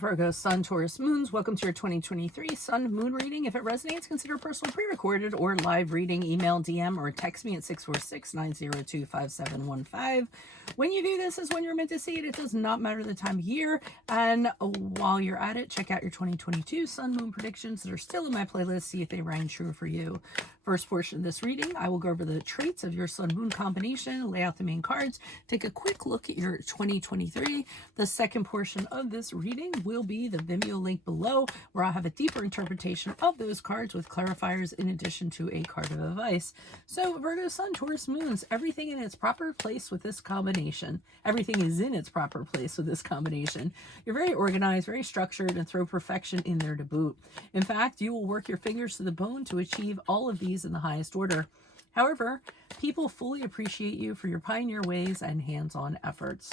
Virgo, Sun, Taurus, Moons. Welcome to your 2023 Sun Moon reading. If it resonates, consider personal pre-recorded or live reading. Email, DM, or text me at 646-902-5715. When you do this is when you're meant to see it. It does not matter the time of year. And while you're at it, check out your 2022 Sun Moon predictions that are still in my playlist. See if they rang true for you. First portion of this reading, I will go over the traits of your Sun Moon combination, lay out the main cards, take a quick look at your 2023. The second portion of this reading will be the Vimeo link below, where I'll have a deeper interpretation of those cards with clarifiers in addition to a card of advice. So Virgo, Sun, Taurus, Moons, everything in its proper place with this combination. Everything is in its proper place with this combination. You're very organized, very structured, and throw perfection in there to boot. In fact, you will work your fingers to the bone to achieve all of these in the highest order. However, people fully appreciate you for your pioneer ways and hands-on efforts.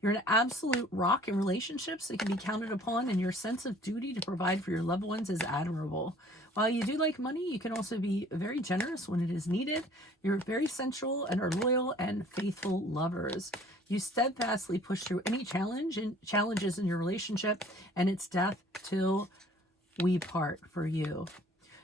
You're an absolute rock in relationships that can be counted upon, and your sense of duty to provide for your loved ones is admirable. While you do like money, you can also be very generous when it is needed. You're very sensual and are loyal and faithful lovers. You steadfastly push through any challenges in your relationship, and it's death till we part for you.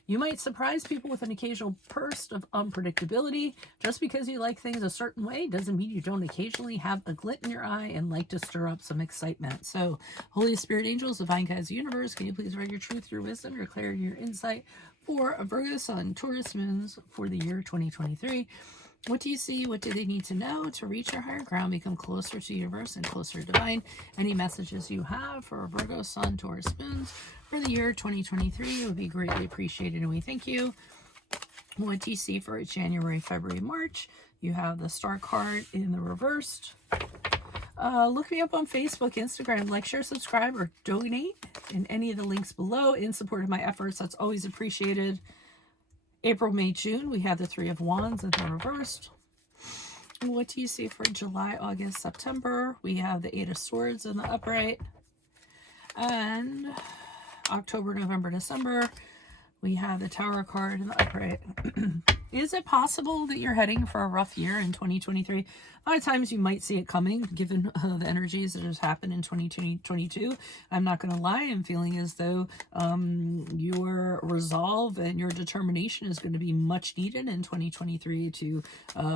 You might surprise people with an occasional burst of unpredictability. Just because you like things a certain way doesn't mean you don't occasionally have a glint in your eye and like to stir up some excitement. So, Holy Spirit, angels, divine guides, universe, can you please write your truth, your wisdom, your clarity, your insight for a Virgo, Sun, Taurus, Moons for the year 2023? What do you see? What do they need to know to reach your higher ground, become closer to the universe and closer to divine? Any messages you have for Virgo, Sun, Taurus, Moons for the year 2023 would be greatly appreciated, and we thank you. What do you see for January, February, March? You have the Star card in the reversed. Look me up on Facebook, Instagram, like, share, subscribe, or donate in any of the links below in support of my efforts. That's always appreciated. April, May, June, we have the Three of Wands in the reversed. What do you see for July, August, September? We have the Eight of Swords in the upright. And October, November, December, we have the Tower card in the upright. Is it possible that you're heading for a rough year in 2023? A lot of times you might see it coming, given the energies that has happened in 2022. I'm not going to lie, I'm feeling as though your resolve and your determination is going to be much needed in 2023 to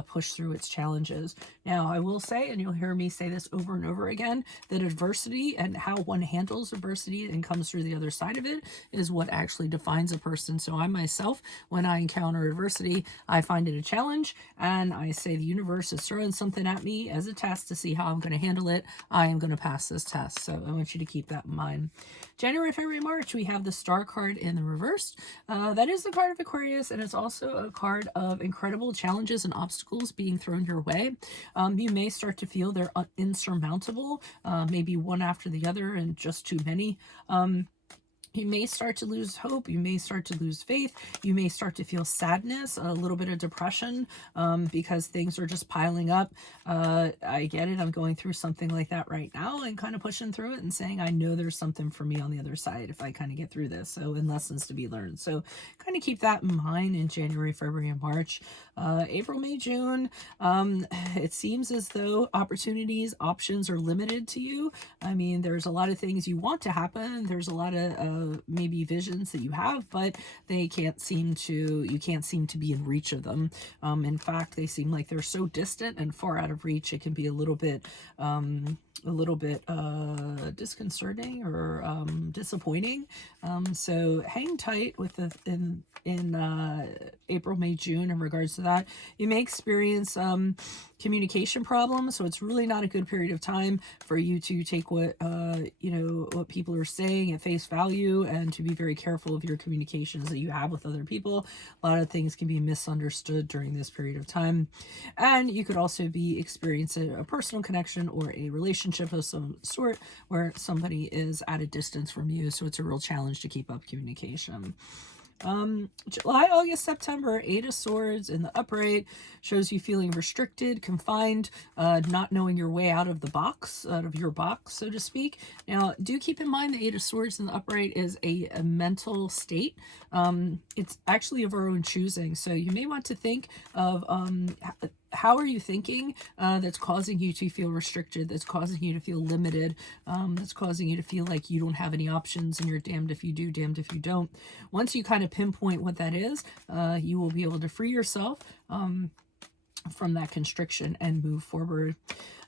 push through its challenges. Now, I will say, and you'll hear me say this over and over again, that adversity and how one handles adversity and comes through the other side of it is what actually defines a person. So I myself, when I encounter adversity, I find it a challenge, and I say the universe is throwing something at me as a test to see how I'm going to handle it. I am going to pass this test. So I want you to keep that in mind. January, February, March, we have the Star card in the reversed. That is the card of Aquarius, and it's also a card of incredible challenges and obstacles being thrown your way. You may start to feel they're insurmountable, maybe one after the other and just too many. You may start to lose hope. You may start to lose faith. You may start to feel sadness, a little bit of depression, because things are just piling up. I get it. I'm going through something like that right now and kind of pushing through it and saying, I know there's something for me on the other side if I kind of get through this. So, and lessons to be learned. So kind of keep that in mind in January, February, and March. April, May, June, it seems as though options are limited to you. I mean, there's a lot of things you want to happen. There's a lot of maybe visions that you have, but you can't seem to be in reach of them. In fact, they seem like they're so distant and far out of reach, it can be a little bit disconcerting or disappointing. So hang tight with in April, May, June in regards to that. You may experience communication problems, so it's really not a good period of time for you to take what people are saying at face value, and to be very careful of your communications that you have with other people. A lot of things can be misunderstood during this period of time, and you could also be experiencing a personal connection or a relationship of some sort where somebody is at a distance from you, so it's a real challenge to keep up communication. July, August, September, Eight of Swords in the upright shows you feeling restricted, confined, not knowing your way out of your box, so to speak. Now, do keep in mind the Eight of Swords in the upright is a mental state. It's actually of our own choosing. So you may want to think of how are you thinking that's causing you to feel restricted, that's causing you to feel limited, that's causing you to feel like you don't have any options and you're damned if you do, damned if you don't. Once you kind of pinpoint what that is, you will be able to free yourself from that constriction and move forward.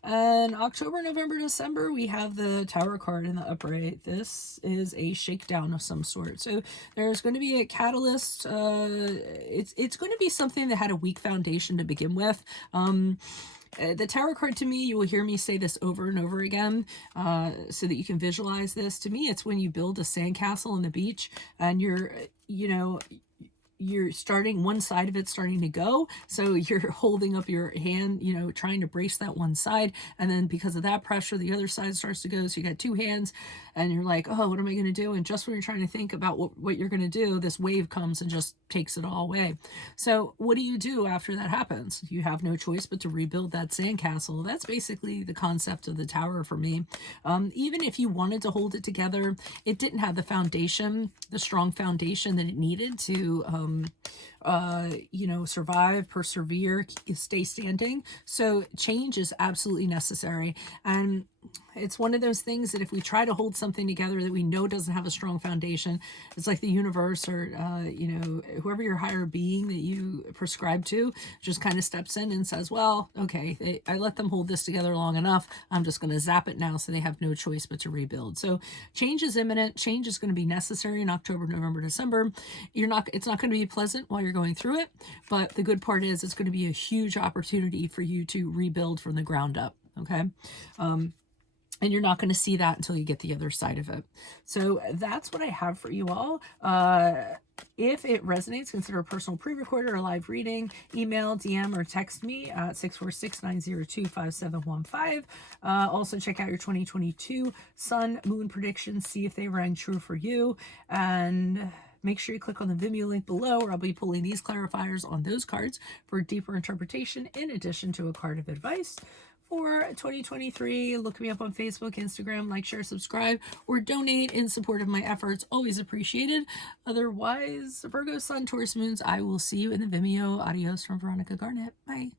And October, November, December, we have the Tower card in the upright. This is a shakedown of some sort. So there's going to be a catalyst. It's going to be something that had a weak foundation to begin with. The Tower card, to me, you will hear me say this over and over again so that you can visualize this. To me, it's when you build a sandcastle on the beach and you're starting, one side of it's starting to go, so you're holding up your hand, trying to brace that one side, and then because of that pressure the other side starts to go, so you got two hands and you're like, oh, what am I going to do? And just when you're trying to think about what you're going to do, this wave comes and just takes it all away. So what do you do after that happens? You have no choice but to rebuild that sandcastle. That's basically the concept of the Tower for me. Even if you wanted to hold it together, it didn't have the foundation, the strong foundation that it needed to survive, persevere, stay standing. So change is absolutely necessary. And it's one of those things that if we try to hold something together that we know doesn't have a strong foundation, it's like the universe or, whoever your higher being that you prescribe to just kind of steps in and says, well, okay, I let them hold this together long enough. I'm just going to zap it now, so they have no choice but to rebuild. So change is imminent. Change is going to be necessary in October, November, December. It's not going to be pleasant while you're going through it, but the good part is it's going to be a huge opportunity for you to rebuild from the ground up. Okay. And you're not going to see that until you get the other side of it. So that's what I have for you all. If it resonates, consider a personal pre-record or a live reading. Email, DM, or text me at 646-902-5715. Also, check out your 2022 Sun, Moon predictions. See if they rang true for you. And make sure you click on the Vimeo link below, where I'll be pulling these clarifiers on those cards for a deeper interpretation in addition to a card of advice. For 2023, look me up on Facebook, Instagram, like, share, subscribe, or donate in support of my efforts. Always appreciated. Otherwise, Virgo, Sun, Taurus, Moons, I will see you in the Vimeo. Adios from Veronica Garnet. Bye.